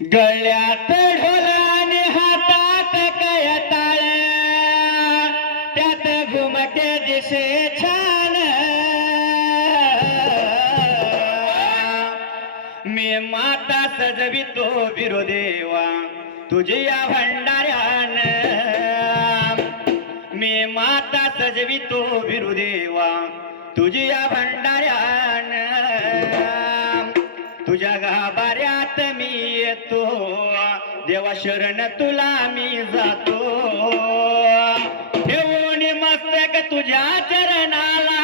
गळ्यात ढोल आणि हातात कयताळ, त्यात घुमके दिसे छान. मी माता सजवितो बिरुदेवा तुझ्या भंडाऱ्यान. मी माता सजवितो बिरुदेवा तुझ्या भंडाऱ्यान. तुझ्या गाभाऱ्यात मी येतो देवा, शरण तुला मी जातो. ठेवून मस्तक तुझ्या चरणाला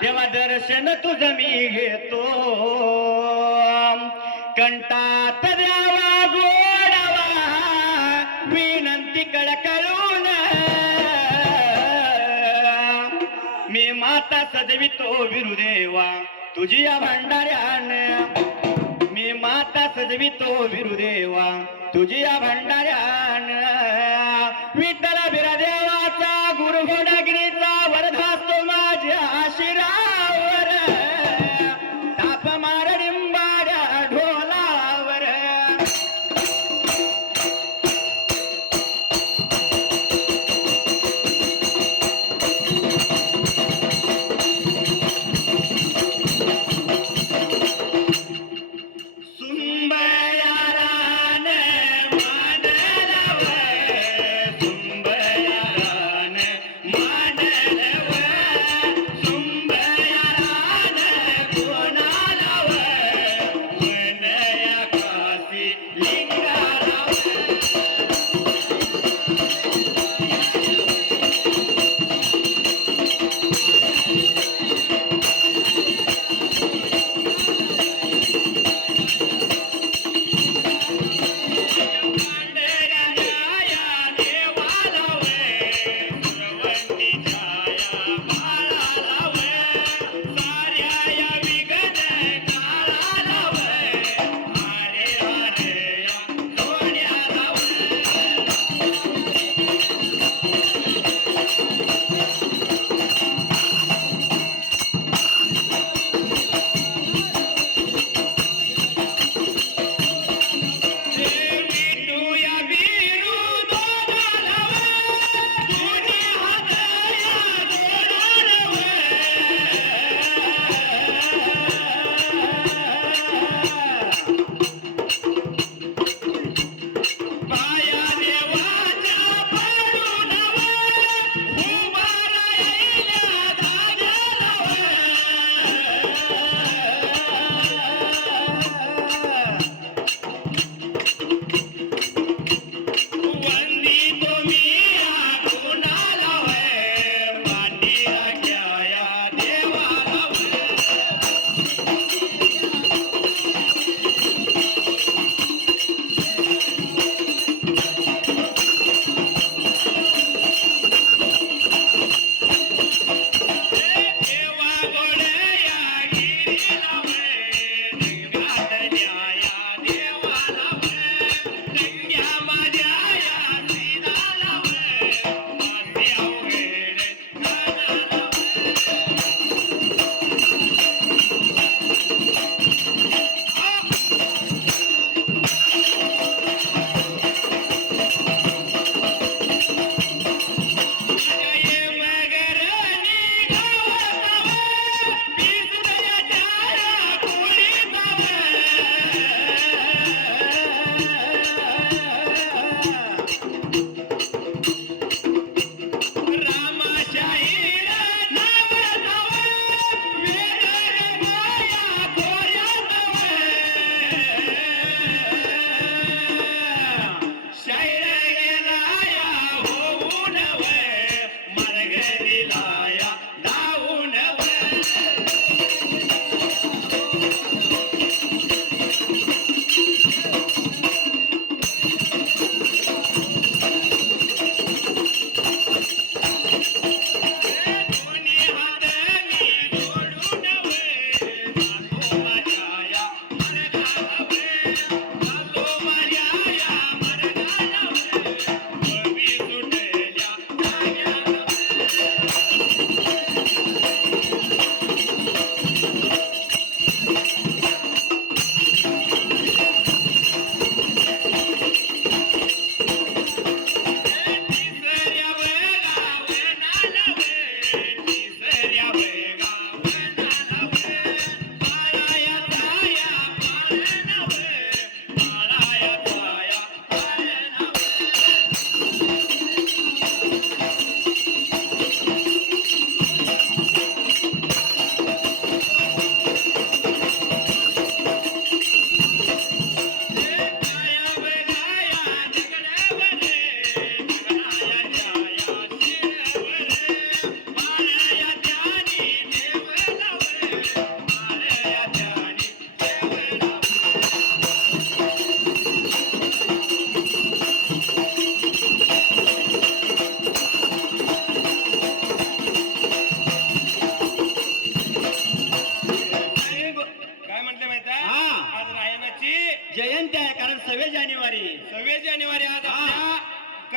देवा, दर्शन तुझं मी घेतो. कंठात द्यावा गोडावा विनंती कळकळून. मी माता सजवितो बिरुदेवा तुझ्या भंडाऱ्यान. मी माता सजवितो बिरुदेवा तुझ्या भंडाऱ्यान. विठ्ठल बिरदेवाचा गुरुघोडगिरीचा वरधास्तो माझ्या शिरावर. ताप मार डिंबाड्या ढोलावर. सुंबयारान मांडलावर, सुंबयारान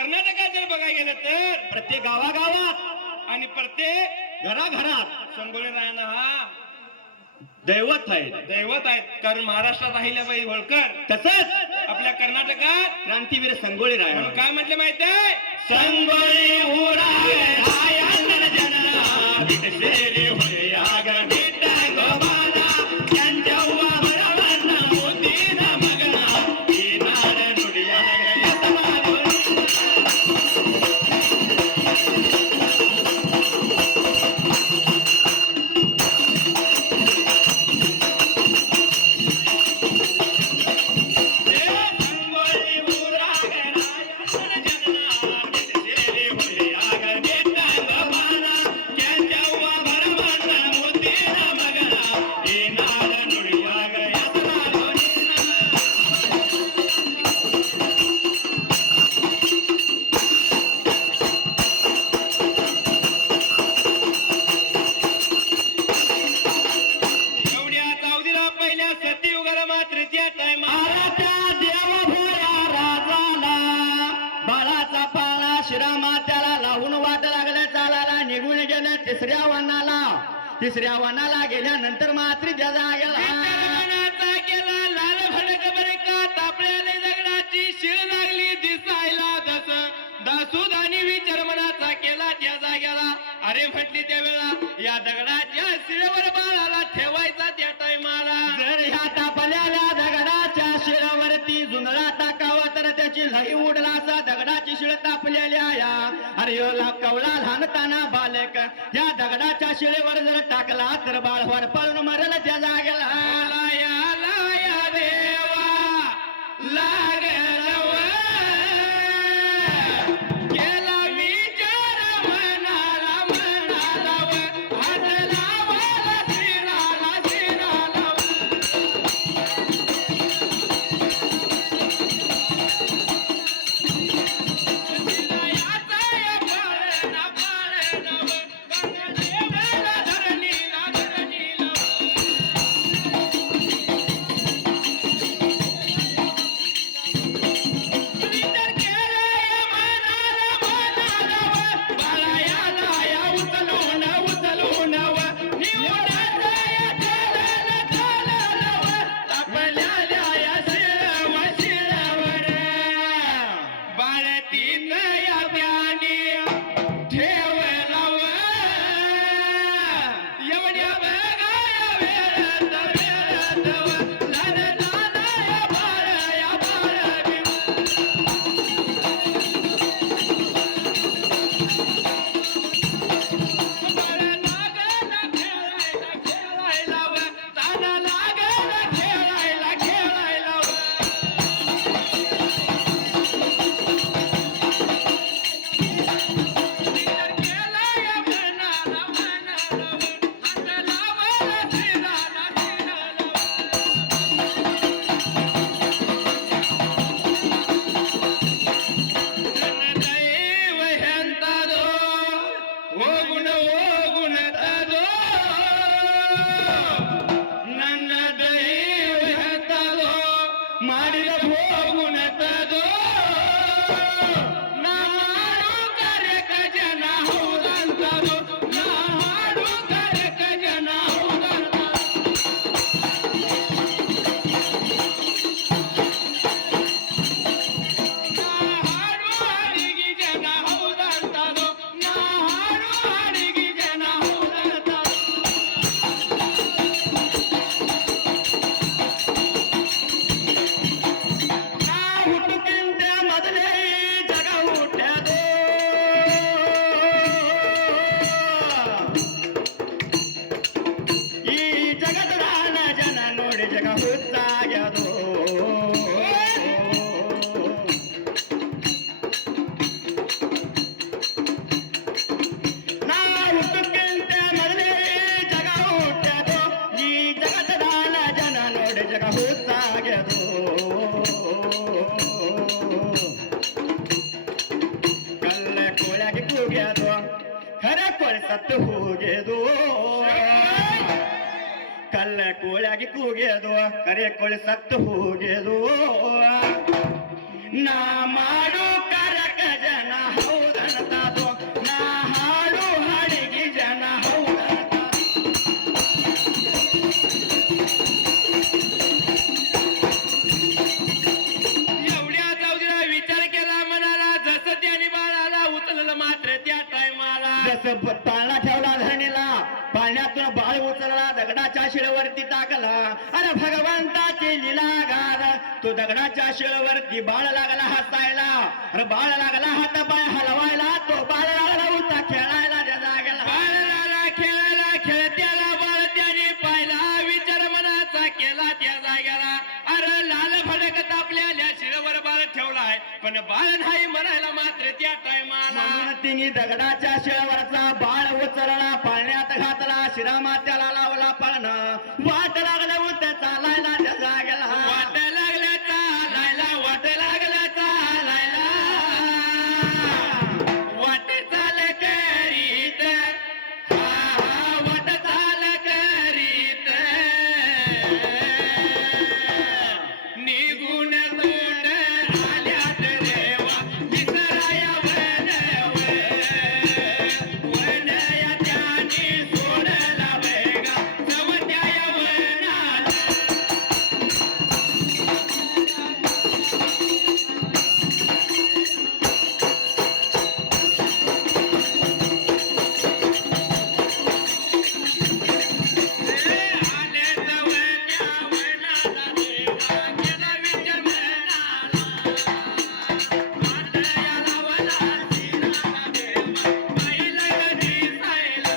कर्नाटकात जर बघायला गेलं तर प्रत्येक गावागावात आणि प्रत्येक घराघरात संगोली रायना हा दैवत आहे. दैवत आहेत. कारण महाराष्ट्रात अहिल्याबाई होळकर, तसंच आपल्या कर्नाटकात क्रांतीवीर संगोळी राय म्हणून काय म्हटले माहिती आहे? संगोळी उराया जनना विटशेरी होया गणित गोबाला त्यांच्या वावरांना मोतीन मगना किनार नुडिया एवढ्या जाऊदीला पहिल्या सतीयुगाला मात्र त्या महाराजा देवा भोया राजाला बाळाचा पाळा श्रीरामा त्याला लावून वाट लागल्या चालायला निघून गेल्या तिसऱ्या वनाला गेल्यानंतर मात्र त्याचा गेला गेला लाल भडक बरका तापलेले दगडाची शिळ लागली दिसायला दस दासुदानी विचार मनाचा केला त्या जाग्याला. अरे म्हटली त्यावेळा या दगडाच्या शिळेवर बाळाला ठेवायचा त्या टायमाला. जर ह्या तापलेल्या दगडाच्या शिळावरती जुंधळा टाकावा तर त्याची लई उडला असा दगडाची शिळ तापलेल्या या अरे योला कवळा लहानताना बालक या दगडाच्या शिळेवर जर टाकला तर बाळ वर पळून मरल त्या जागेला. लाया लाया देवा लागलव केला विचार मनाला मनालाव हात लावाला शिराला शिरालाव. शिरायाचा या पाळणा पाळणाव गंगादेवाला धरणीला धरणीला. विचार केलाय मनाला मनालाव बाळायाला या उचलून उचलून निवडाचा या चालाला चालालाव तापल्याल्या या शिळाव शिळावर बाळतीन या त्याने ठेवलाव. एवढ्या बघाया वेळात वेळात लाल लाल या बाळ बिन. बाळा लागला खेळायला खेळायला व ताना लागला खेळायला खेळायला व. विचार केलाय मनाला मनाला व हात लावाला शिराला शिराला व. ನನ್ನ ದೈವ ಎಂತದೋ ಹೋಗುಣ ತದೋ ನನ್ನ ದೈವ ಎಂತದೋ ಮಾಡಿದ ಹೋಗುಣ ತದೋ ನಾ ಹಾಡು ಕರೆಕ ಜನ ಹೌದಂತದೋ ನಾ ಹಾಡು ಕರೆಕ ಜನ ಹೌದಂತದೋ. ನಾ ಹಾಡು ಹಾಡಿಗೆ ಜನ ಹೌದಂತದೋ ನಾ ಹಾಡು ಹಾಡಿಗೆ ಜನ ಹೌದಂತದೋ. ನಾ ಹುಟ್ಟುಕ್ಕಿಂತ ಮೊದಲೇ ಜಗ ಹುಟ್ಟ್ಯಾದೋ ಈ ಜಗದ ಜನ ನೋಡಿ ಜಗ ಹುಟ್ಟಾಗ್ಯದೋ. ನಾ ಹುಟ್ಟುಕ್ಕಿಂತ ಮೊದಲೇ ಜಗ ಹುಟ್ಟ್ಯಾದೋ ಈ ಜಗದ ಜನ ನೋಡಿ ಜಗ ಹುಟ್ಟಾಗ್ಯದೋ. ಕಲ್ಲ ಕೋಳಾಗಿ ಕೂಗ್ಯಾದೋ ಖರೆ ಕೊಳೆ ಸತ್ತು ಹೋಗ್ಯದೋ. ಕಲ್ಲ ಕೋಳಾಗಿ ಕೂಗ್ಯದೋ ಕರೆ ಕೊಳೆ ಸತ್ತು ಹೋಗ್ಯದೋ. ನಾ ಮಾಡು ಕರಕ ಜನ जसं पाळणा ठेवला धरणीला पाळण्यातून बाळ उचलला दगडाच्या शिळवरती टाकला अरे भगवंताची लीला गार तो दगडाच्या शिळवरती बाळ लागला हसायला अरे बाळ लागला हात पाय हलवायला तो बाळ लागला उता खेळायला त्या जागेला बाळ लागला खेळायला खेळत्याला बाळ त्याने पाहिला विचार मनाचा केला त्या जाग्याला अरे लाल फडक तापलेल्या शिरवर बाळ ठेवलाय पण बाळ नाही म्हणायला मात्र त्या टायमाला म्हणून तिने दगडाच्या शिळवरचा बाळ उचलला पाळण्यात घातला शिरामात्याला लावला पळणं वाट लागलं उत चालायला त्या जागेला वाट लागल्या चालायला वाट लागल्या चालायला वाट चाल करीत हा वाट चाल करीत निघून दूर आल्यात देवा विसराया वन या त्याने सोडला वेगा जमत्या वनाला आले जवळच्या वनाला देवा गेला विचार मनाला वाटया लावला सिराला देवा पाहिलं दिसायला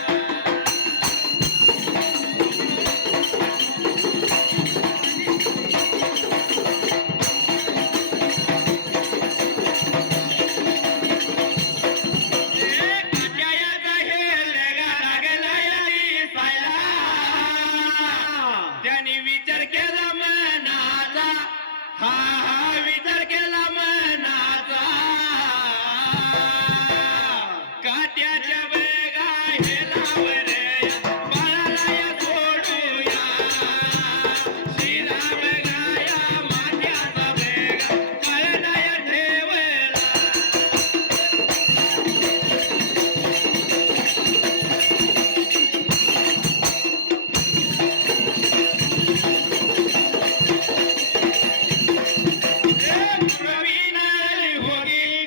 त्याने विचार केला मनाचा हा हा विचार केला मनाचा काट्याच्या वेगा हेलावर बाळाला या सोडूया श्रीराम गाया मात्याचा वेगा कळणाया ठेवला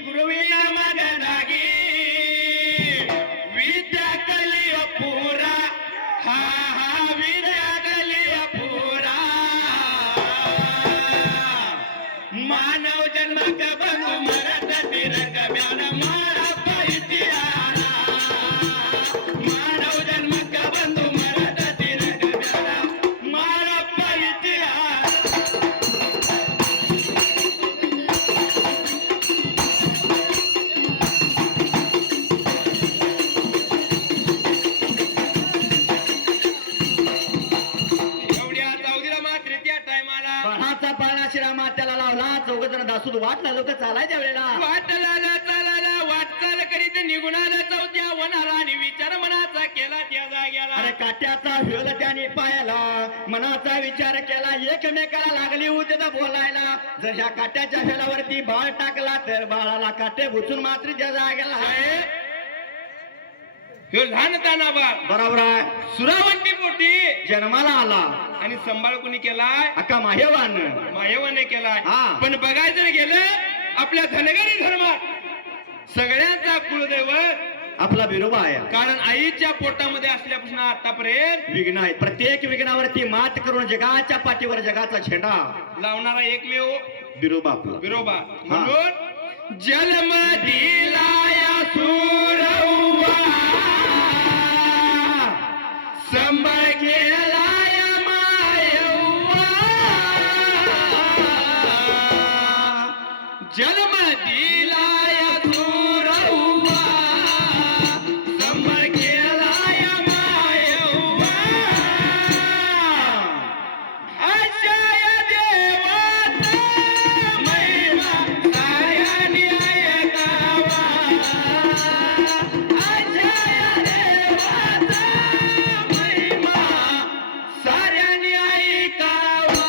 गुरुविना मगनागी विद्या कलिय पुरा हा हा विद्या कलिय पुरा मानव जन्म बंधू मरत तिरक ब्यान मारा पैतियाला मानव जन्म बंधू मरत तिरक ब्यान मारा पैतियाला एवढ्या चौधीला मात्र त्या टायमाला बाळाचा पाळणा शिरामात्याला लावला चौघजण दासूद वाट लागलो का चालायच्या वेळेला वाटला चालायला वाटचाल करीत निघून आला चौथ्या वनाला आणि विचार मनाचा केला त्या जाग्याला अरे काट्याचा हिळ त्याने पायाला मनाचा विचार केला एकमेकाला लागली होती तर बोलायला जर ह्या काट्याच्या हिळावरती बाळ टाकला तर बाळाला काटे बुचून मात्र त्या जागेला आहे ह्यो लहानताना बाळ बरोबर आहे सुरावंती पोटी जन्माला आला आणि संभाळ कुणी केलाय अक्का माहेवान मायवाने केलाय हा. पण बघायचं जर गेलं आपल्या धनगरी धर्मात सगळ्यांचा कुलदैवत आपला बिरोबा आहे कारण आईच्या पोटामध्ये असल्यापासून आतापर्यंत विघ्न आहे प्रत्येक विघ्नावरती मात करून जगाच्या पाठीवर जगाचा झेंडा लावणारा एकमेव बिरोबा आपला विरोबा म्हणून जन्म दिलाया सुरव्वा संभाळ केलाया मायव्वा जन्म दिलाया सुरव्वा संभाळ केलाया मायव्वा अशा देवाचा महिमा साऱ्यांनी ऐकावा अशा देवाचा महिमा साऱ्यांनी ऐकावा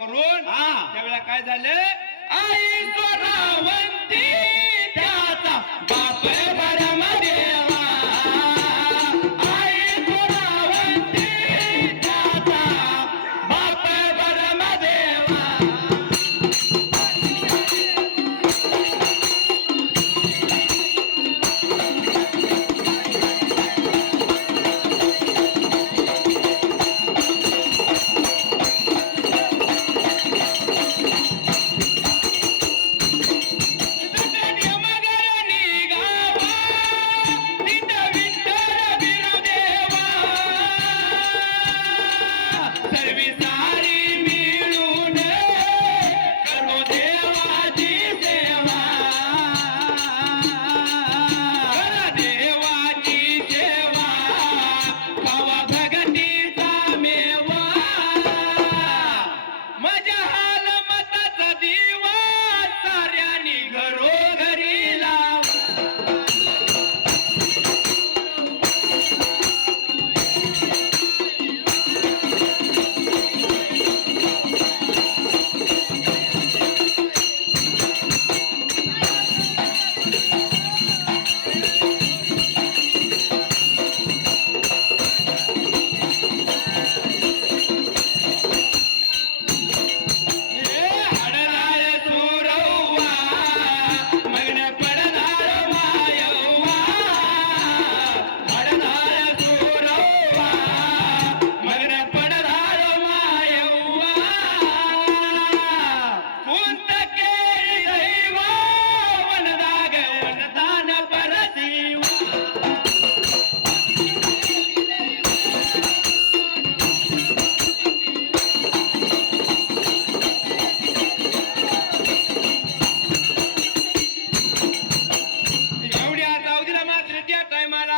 करून हा. त्यावेळेला काय झालं, आई सोनावंती त्याचा बाप परमदेवा, आई सोनावंती त्याचा बाप परमदेवा.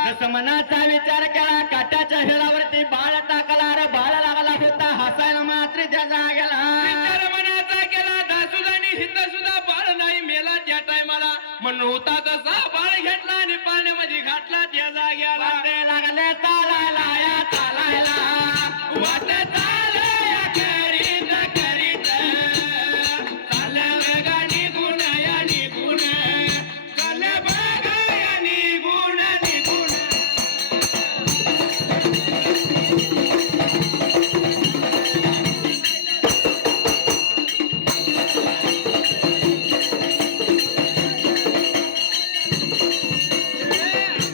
जसं मनाचा विचार केला काट्याच्या हिळावरती बाळ टाकला रे बाळ लागला होता हसायला मात्र त्या जागेला. विचार मनाचा केला दासुदानी हिंद सुद्धा बाळ नाही मेला त्या टायमाला, म्हणून होता तसा बाळ घेतला आणि पाण्यामध्ये घातला त्या जाग्याला. वाटे लागले चालायला या चालायला वाट चालया करीत करीत चाललं गा निघून या निघून, चाललं बघा या निघून निघून.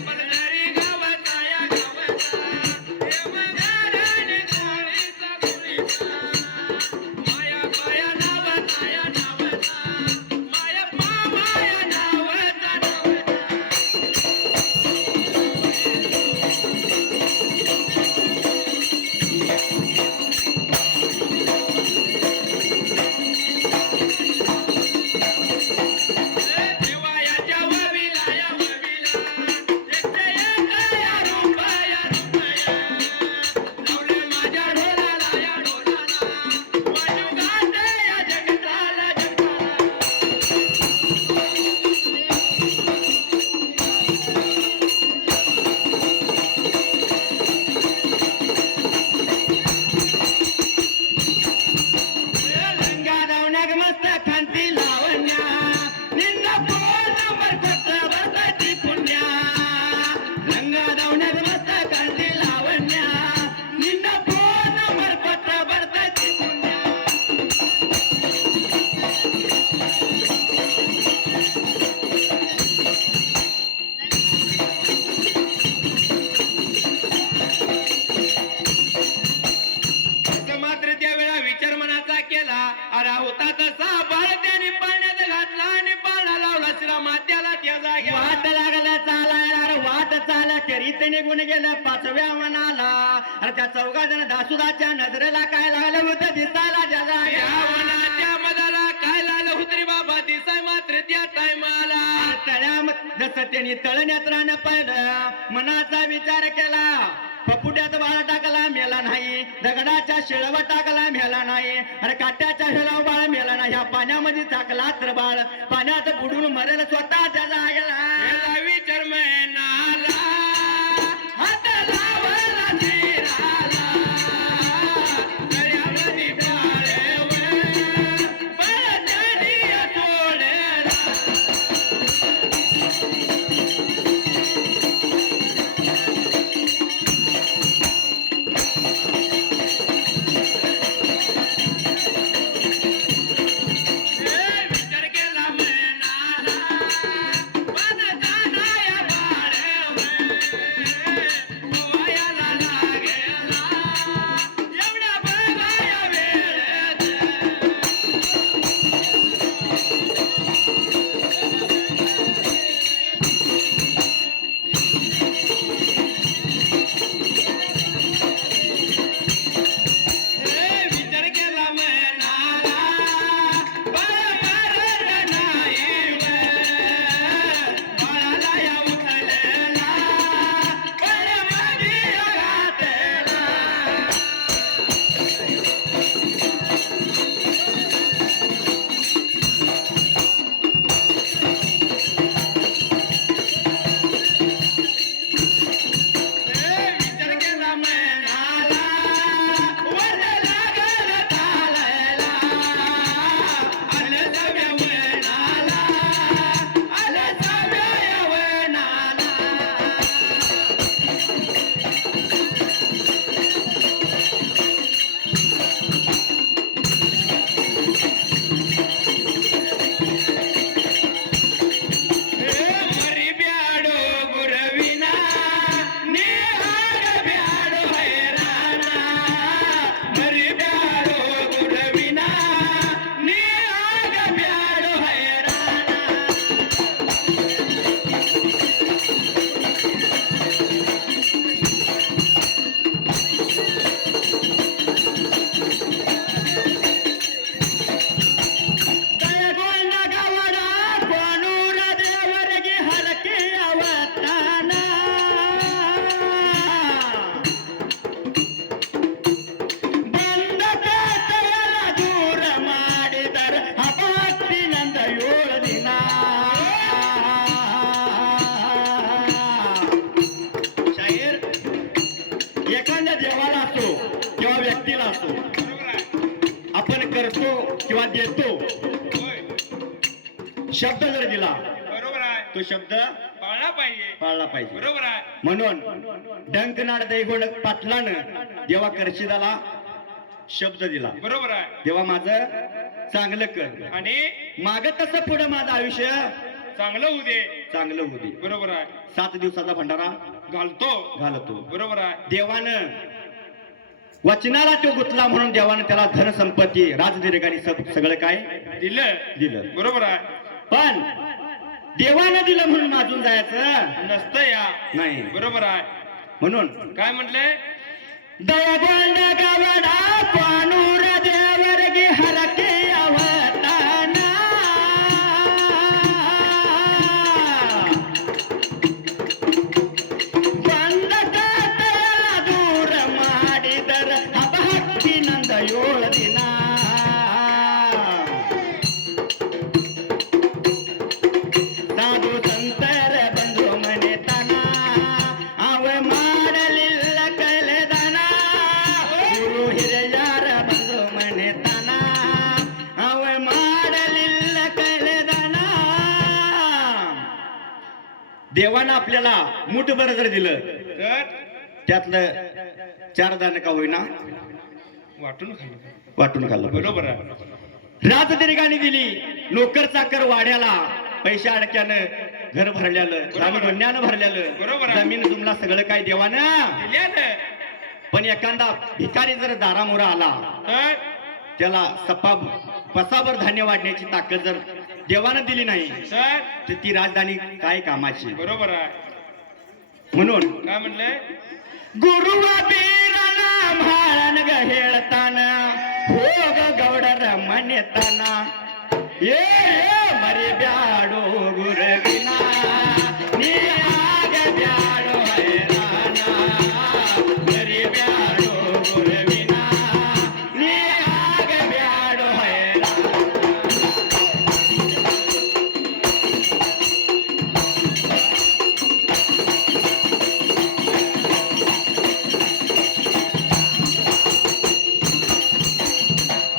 पंढरी गावाचा या गावाचा देवघराने कोळीचा कोळीचा, माया पाया नावाचा या नावाचा, माया माया नावाचा नावाचा. देवाच्या वविला या वविला, एकटे एकटे या रुपया रुपया, लावले माझ्या ढोलाला या ढोलाला, वाजू गाते या जगताला जगताला. लंगा धावण्याग मस्त खांती लावण्या निंदा पूर्ण बरकत बरकाची पुण्या. लंगा धावण्याग मस्त खांती लावण्या निंदा पूर्ण बरकत बरकाची पुण्या. असं मात्र त्यावेळा विचार मनाचा केला, अरे होता तसा बाळ त्याने पाण्यात घातला आणि पाळणा लावला श्रीमात्याला त्या जाग्याला. वाट लागल्या चालायला रे वाट चाल करीत निघून गेलं पाचव्या मनाला. अरे त्या चौघा जण दासुदाच्या नजरेला काय लागलं होतं दिसायला त्या या जाग्याला. वनाच्या मधाला काय लागलं होतं रे बाबा दिसाय मात्र त्या टायमाला. जसं त्यांनी तळण्यात राहणं पाहिलं मनाचा विचार केला. पपुट्यात बाळा टाकला मेला नाही, दगडाच्या शिळवर टाकला मेला नाही, अरे काट्याच्या हिळावर बाळ मेला नाही. ह्या पाण्यामध्ये टाकला तर बाळ पाण्यात बुडून मरेल स्वतःच्या जागेला. याला विचार म्हणाला, हात लावला तीराला, गळ्यामध्ये बाळ वर, एखाद्या देवाला असो किंवा व्यक्तीला असो बरोबर आहे. आपण करतो किंवा देतो, होय, शब्द जर दिला बरोबर आहे. तो शब्द पाळला पाहिजे. पाळला पाहिजे. बरोबर आहे. म्हणून डंकनाथ दैगोंड पाटलानं देवा करशिदाला शब्द दिला, बरोबर आहे. देवा माझं चांगलं कर आणि माग तसं पुढं माझं आयुष्य चांगलं होऊ दे. चांगलं होऊ दे. बरोबर आहे. 7 दिवसाचा भंडारा घालतो. घालतो. बरोबर आहे. देवानं वचनाला तो गुतला म्हणून देवानं त्याला धन संपत्ती राजदीर्घाने सगळं काय दिलं. दिलं. बरोबर आहे. पण देवानं दिलं म्हणून माजून जायचं नसतं या. नाही. बरोबर आहे. म्हणून काय म्हटलंय? दयागोंड गवडा पाणूर देवरगी हरके अवताना बंद कातेला दूर ಮಾಡಿದರ ಅಭಕ್ತಿನಂದ ಏಳು ದಿನ ಸಾಧು ಸಂತರ ಬಂದು ಮನೆತನ ಅವ ಮಾಡಲಿಲ್ಲ ಕಲೆದನ ಗುರು ಹಿರಿಯರ ಬಂದು ಮನೆತನ ಅವ ಮಾಡಲಿಲ್ಲ ಕಲೆದನ देवानं आपल्याला मुठभर जर दिलं तर त्यातलं 4 दाणे का होईना वाटून खाल्लं. वाटून खाल्लं. बरोबर आहे. राजदीर्घाने दिली, नोकर चाकर वाड्याला, पैशा अडक्यानं घर भरल्यालं, धान्यानं भरल्यालं, बरोबर आहे. जमीन जुमला सगळं काय देवानं. दिल्यानं. पण एखादा भिकारी जर दारामुरा आला तर त्याला पसाभर धान्य वाढण्याची ताकद जर देवानं दिली नाही तर ती राजधानी काय कामाची. बरोबर आहे. म्हणून काय म्हणलंय? गुरुवा बीरना म्हाळन ग हेळताना होग गौडर मनेताना ए मरी ब्याडो गुरविना नी आग ब्याडो हैराना मरी ब्याडो गुरविना नी आग ब्याडो हैराना.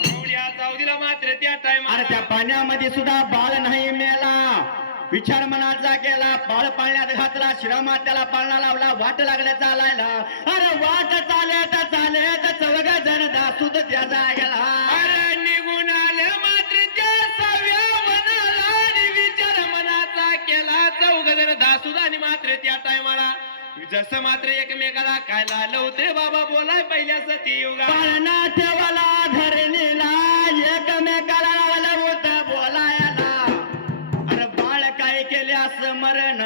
एवढ्या जाऊदीला मात्र त्या अरे टायमाला त्या पाण्यामध्ये सुद्धा बाळ नाही मेला, विचार मनाचा केला, बाळ पाळण्यात घातला, श्रीरामात त्याला पाळणा लावला, वाट लागल्या चालायला. अरे वाट चालत चालत चौघ जण दासूद त्याचा गेला. अरे निघून आलं मात्र त्या 6व्या वनाला आणि विचार मनाचा केला. 4 जण दासुदानी मात्र त्या टायमाला जसं मात्र एकमेकाला काय लालं होते बाबा बोलाय पहिल्या सती युगा. पाळणा ठेवाला धरणीला एकमेकाला लावलं होतं बोलायला. अरे बाळ काय केले असं मरण,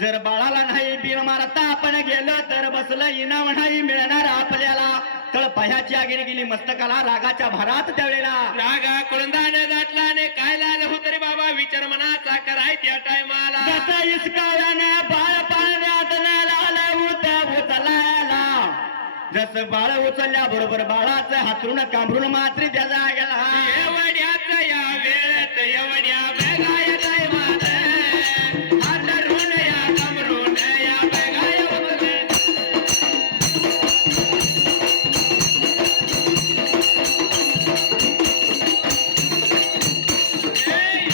जर बाळाला नाही बिन मारता आपण गेलो तर बसलं इनाम नाही मिळणार आपल्याला. तळ पह्याची आगीने गेली मस्तकाला रागाच्या भरात त्यावेळेला. रागा कुळंदाने दाटलाने काय लालं होतं रे बाबा विचार मनाचा कराय त्या टायमाला. जसं इसकाव्याने बाळ पाळण्यात लावलं होतं उचलायला. जसं बाळ उचलल्या बरोबर बाळाचं हातरून कांबरून मात्र त्याचा गेला. एवढ्याच या वेळेत एवढ्या बेगाय टायमात हातरून या कामरून या बेगाय उचलले.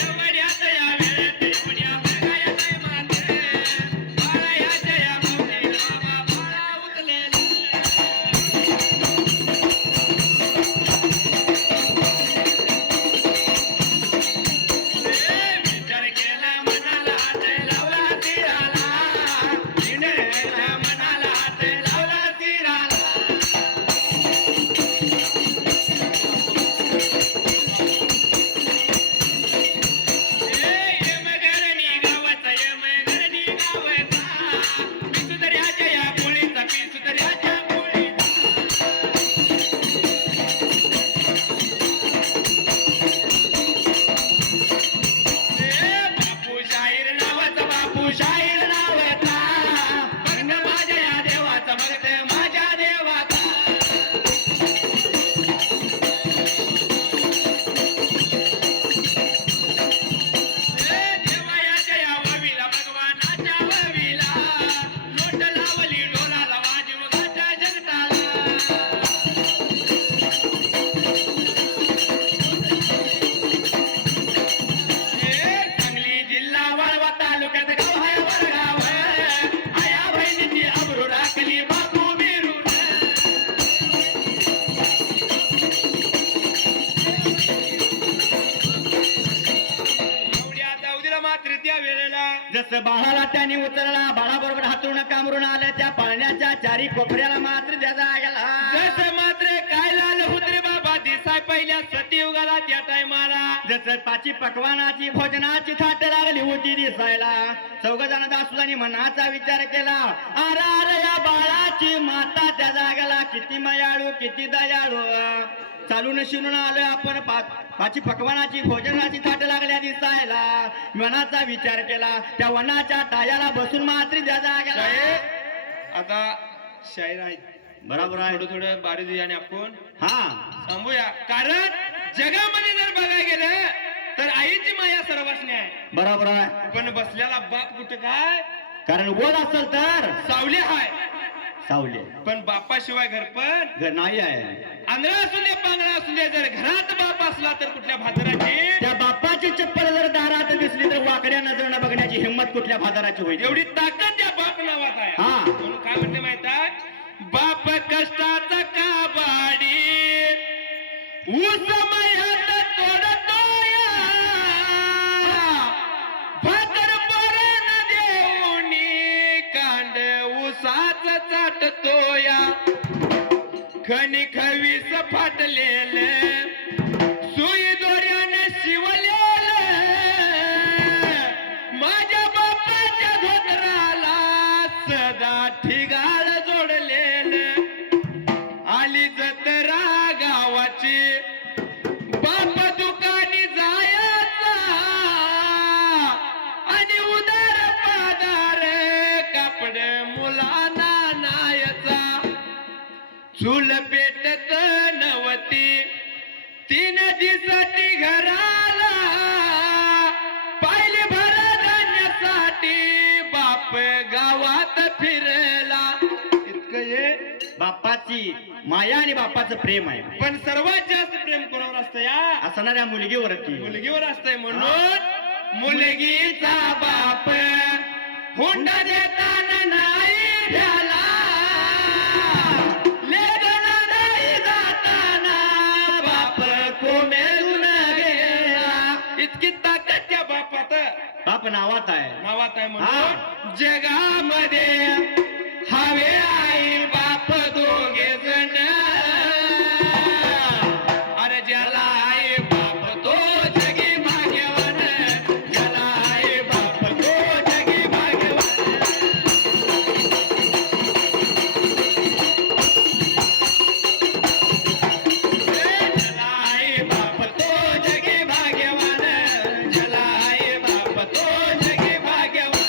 एवढ्याच या वेळेत एवढ्या बेगाय टायमात बाळाच्या या माऊलीला बाळा उचलेले. विचार जसं बाळाला त्याने उचलला, बाळाबरोबर हातरून कामरून आलं, त्या पाळण्याच्या चारी कोपऱ्याला मात्र त्याचा गेला. जसं मात्र काय झालं हुत्रे बाबा दिसाय पहिल्या सतीयुगाला त्या टायमाला. जसं पाची पकवानाची भोजनाची थाट लागली होती दिसायला, चौघ जण दासुदानी मनाचा विचार केला, अरे अरे या बाळाची माता त्या जागेला किती मयाळू किती दयाळू. चालून शिरून आलोय आपण पाची पकवानाची भोजनाची थाट लागल्या दिसायला, मनाचा विचार केला, त्या वनाच्या टायाला बसून मात्र त्या जागेला. आता शाहीर आहे बरोबर आहे. थोडं थोडं बारी देऊया आणि आपण हा थांबूया. कारण जगामध्ये जर बघायला गेलं तर आईची माया सर्वस्वी आहे, बरोबर आहे. पण बसलेला बाप कुठं काय, कारण वड असेल तर सावली हाय, सावले पण बापाशिवाय घर पण घर नाही आहे. आंधळा असू दे पांगळा असू दे, जर घरात बाप असला तर कुठल्या भादराची, त्या बाप्पाची चप्पल जर दारात दिसली तर वाकड्या नजरनं बघण्याची हिंमत कुठल्या भादाराची होईल. एवढी ताकद त्या बाप नावात आहे. हा. म्हणून काय म्हणते माहित आहे, बाप कष्टाचा काबाडी ऊस मयात तोडतोया, भाकर पोरण देऊनी कांड ऊसाच चाटतोया, खणी खवीस फाटलेलं सुई दोऱ्याने शिवलेलं माझ्या बापाच्या धोतराला सदा ठिगाळ जोडलेलं. आली जत्रा गावाची बाप दुकानी जायचा आणि उदार पादार कापड मुलांना नायचा. चूल पेटत नवती 3 दिवसाची घराला, पाहिली भर धान्यासाठी बाप गावात फिरला. इतकं हे बाप्पाची माया आणि बाप्पाचं प्रेम आहे. पण सर्वात जास्त प्रेम कोणावर असतं या असणाऱ्या मुलगीवरती. मुलगीवर असतंय. म्हणून मुलगीचा बाप हुंडा देताना नाही झाला, लेकरं नाही जाताना बाप कोमेलून गेला. इतकी ताकद त्या बापात बाप नावात आहे. नावात आहे. म्हणून जगामध्ये हवे आई बाप दोघे जण, अरे ज्याला आई बाप तो जगी भाग्यवान, ज्याला आई बाप तो जगी भाग्यवान. ज्याला आई बाप तो जगी भाग्यवान, ज्याला आई बाप तो जगी भाग्यवान.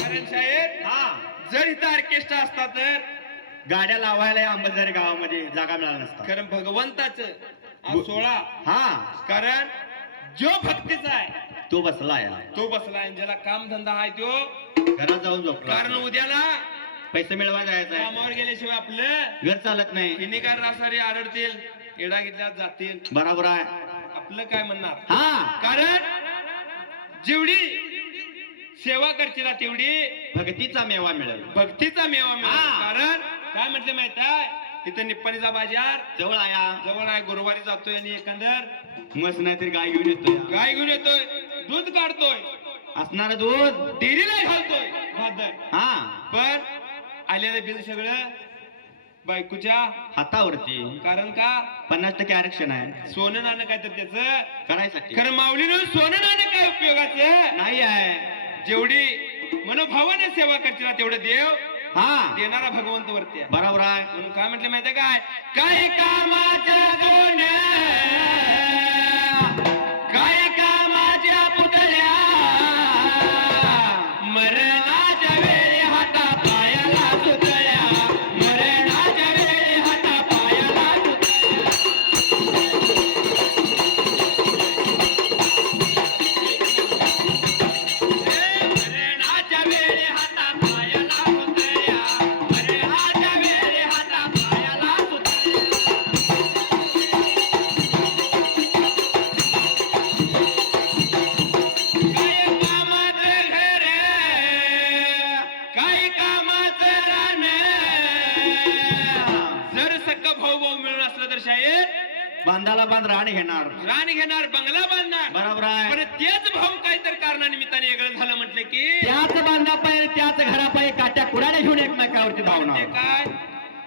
कारण साहेब हा जर इथं ऑर्केस्ट्रा असता तर गाड्या लावायला या अंबलदारी गावामध्ये जागा मिळाला नसता. कारण भगवंताच सोळा. हा कारण जो भक्तीचा आहे तो बसला या तो बसला आहे, ज्याला काम धंदा आहे तो. घरात जाऊन झोपला. कारण उद्याला पैसे मिळवा जायचं आहे. कामावर गेल्याशिवाय आपलं घर चालत नाही. हिनिकार रासारी आढळतील, एडा घेतल्या जातील. बरोबर आहे. आपलं काय म्हणणार. हा कारण जेवढी सेवा करशील तेवढी भक्तीचा मेवा मिळेल. भक्तीचा मेवा मिळेल. हा. कारण काय म्हटलं माहित आहे, इथं निप्पाणीचा बाजार जवळ आया जवळ आहे, गुरुवारी जातोय आणि एकंदर मस्त नाही तरी गाय घेऊन येतोय. गाय घेऊन येतोय, दूध काढतोय, असणार दूध डेअरीला घालतोय भादर. हा पण आलेलं बिल सगळं बायकोच्या हातावरती. कारण का 50% आरक्षण आहे सोनं नाणं काय तर त्याचं. करायसाठी. खरं माऊलीनं सोनं नाणं काय उपयोगाचं. नाही आहे. जेवढी मनोभावाने सेवा करतील तेवढं देव हा देणारा भगवंत वरती आहे. बरोबर आहे. म्हणून काय म्हटलं माहितीये काय, काही कामाच्या गोण्या काही कामाच्या पुतळ्या, मरणाच्या वेळी हाता पायाला सुतळ्या, मरणाच्या वेळी हाता पायाला मरणाच्या वेळी हाता पायाला सुतळ्या, मरणाच्या वेळी हाता पायाला सुतळ्या. बांधाला बांध रान घेणार. रान घेणार, बंगला बांधणार. बरोबर आहे. पण तेच भाऊ काहीतरी कारणानिमित्ताने वेगळं झालं म्हटलं की त्याच बांधापायी त्याच घरापायी काट्या कुडाने घेऊन एकमेकावरती धावणार. ते काय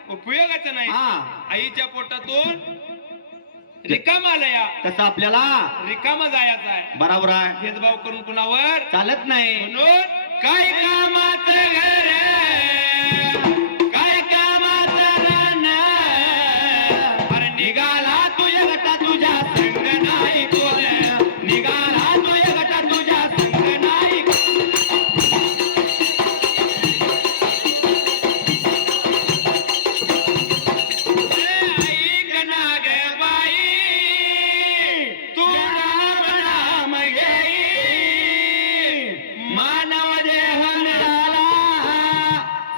उपयोगाचं नाही. हा. आईच्या पोटातून रिकामा आलया, तसं आपल्याला रिकामा जायचा आहे. बरोबर आहे. भेदभाव करून कुणावर चालत नाही. म्हणून काय कामाचं घर, काय कामाचं रान, अरे निघाला तुझ्या गटा तुझ्या संग नाही कोण, निघाला तुझ्या गटा तुझ्या संग नाही कोण. ऐक ना ग बाई, तू राम नाम घेई, मानव देह मिळाला,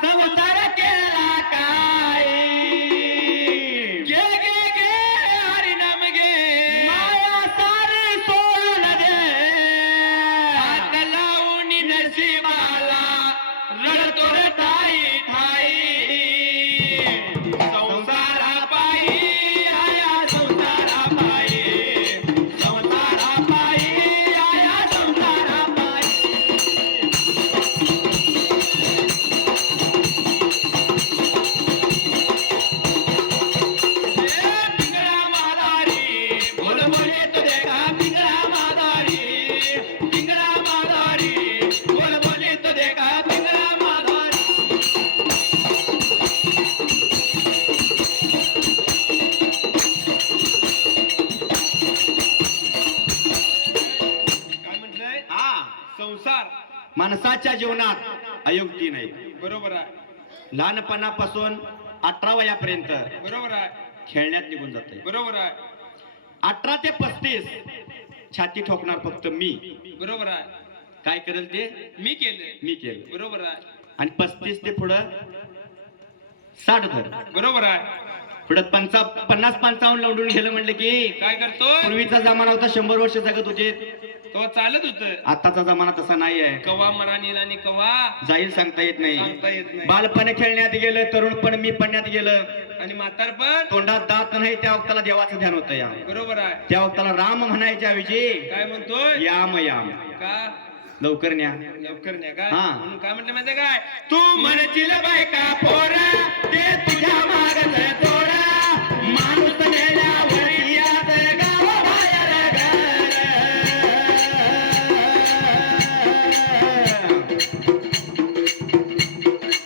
संसार केला काय. घे घे घे हरिनाम घे, माया सारी सोडून दे. हात लावून नशिबाला रडतो रे ठाई ठाई. संसारा पायी आया संसारा पायी, संसारा पायी आया संसारा पायी. पिंगळा मादारी बोल बोले तो देखा, पिंगळा मादारी, पिंगळा मादारी बोल बोले तो देखा, पिंगळा मादारी. काय म्हटलंय? हा. संसार माणसाच्या जीवनात अयुक्ती नाही. बरोबर आहे, लहानपणापासून 18 वयापर्यंत बरोबर आहे, खेळण्यात निघून जाते. बरोबर आहे, 18 ते 35 छाती ठोकणार फक्त मी. बरोबर आहे. काय करेल ते मी केलं, मी केलं. बरोबर आहे, आणि 35 ते पुढं 60 धर, बरोबर आहे. पुढं 50-55 लवडून गेलं म्हणलं की काय करतो पूर्वीचा जमाना होता 100 वर्ष जगत होते. तो चालत होत. आताचा जमाना तसा नाही आहे. कवा मरानील आणि कवा जाईल सांगता येत नाही. सांगता येत नाही. बालपण खेळण्यात गेलं, तरुणपण मी पडण्यात गेलं. आणि म्हातारपण तोंडात दात नाही त्या वक्ताला देवाचं ध्यान होतं. या बरोबर आहे. त्या वक्ताला राम म्हणायच्या ऐवजी काय म्हणतोय? याम याम, का लवकर न्या. लवकर नाही काय हा. म्हणून काय म्हटलं माहिती काय, तू म्हणशील बायका पोरा ते तुझ्या मागच थोडा, माणूस गेल्यावर याच गावाबाहेर घर.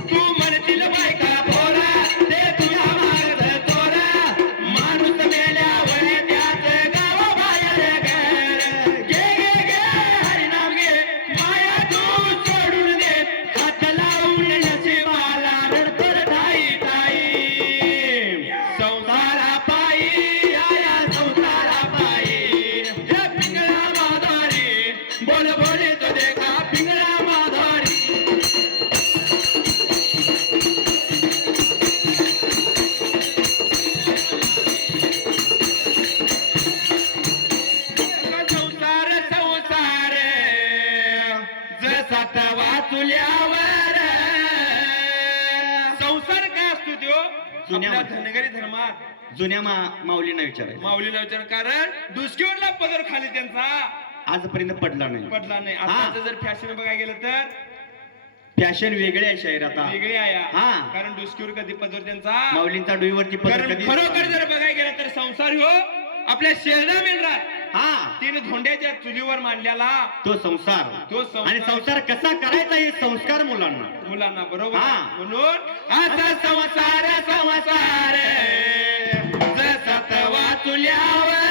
तू म्हणशील बायका पोरा ते तुझ्या मागच थोडा, माणूस गेल्यावर त्याच गावाबाहेर घर. घे घे घे हरिनाम घे, माया तू सोडून दे, हात लावून नशिबाला रडतो रे ठाई ठाई. संसारा पायी आया संसारा पायी, हे पिंगळा मादारी बोल बोले तो देखा, पिंगळा मादारी. संसार संसार जसा तवा चुल्यावर. संसार काय असतो त्यो? जुन्या आपल्या धनगरी धर्मात जुन्या माऊलींना विचारायचं, माऊलीला विचार, कारण डुसकीवरला पदर खाली त्यांचा आजपर्यंत पडला नाही. पडला नाही. हा. आता जर फॅशन बघायला गेलं तर फॅशन वेगळी आहे शाहीर आता. वेगळी आहे. हा. कारण डुसकीवर कधी पदर त्यांचा, माऊलींचा डोईवरती पदर कारण कधी खरोखर जर बघायला गेलं तर संसार हो आपल्या शेरडा मेंढरात हा, 3 धोंड्याच्या चुलीवर मांडलेला तो संसार. तो संसार. आणि संसार कसा करायचा हे संस्कार मुलांना. मुलांना बरोबर. हा. म्हणून आता संसार संसार जसा तवा चुल्यावर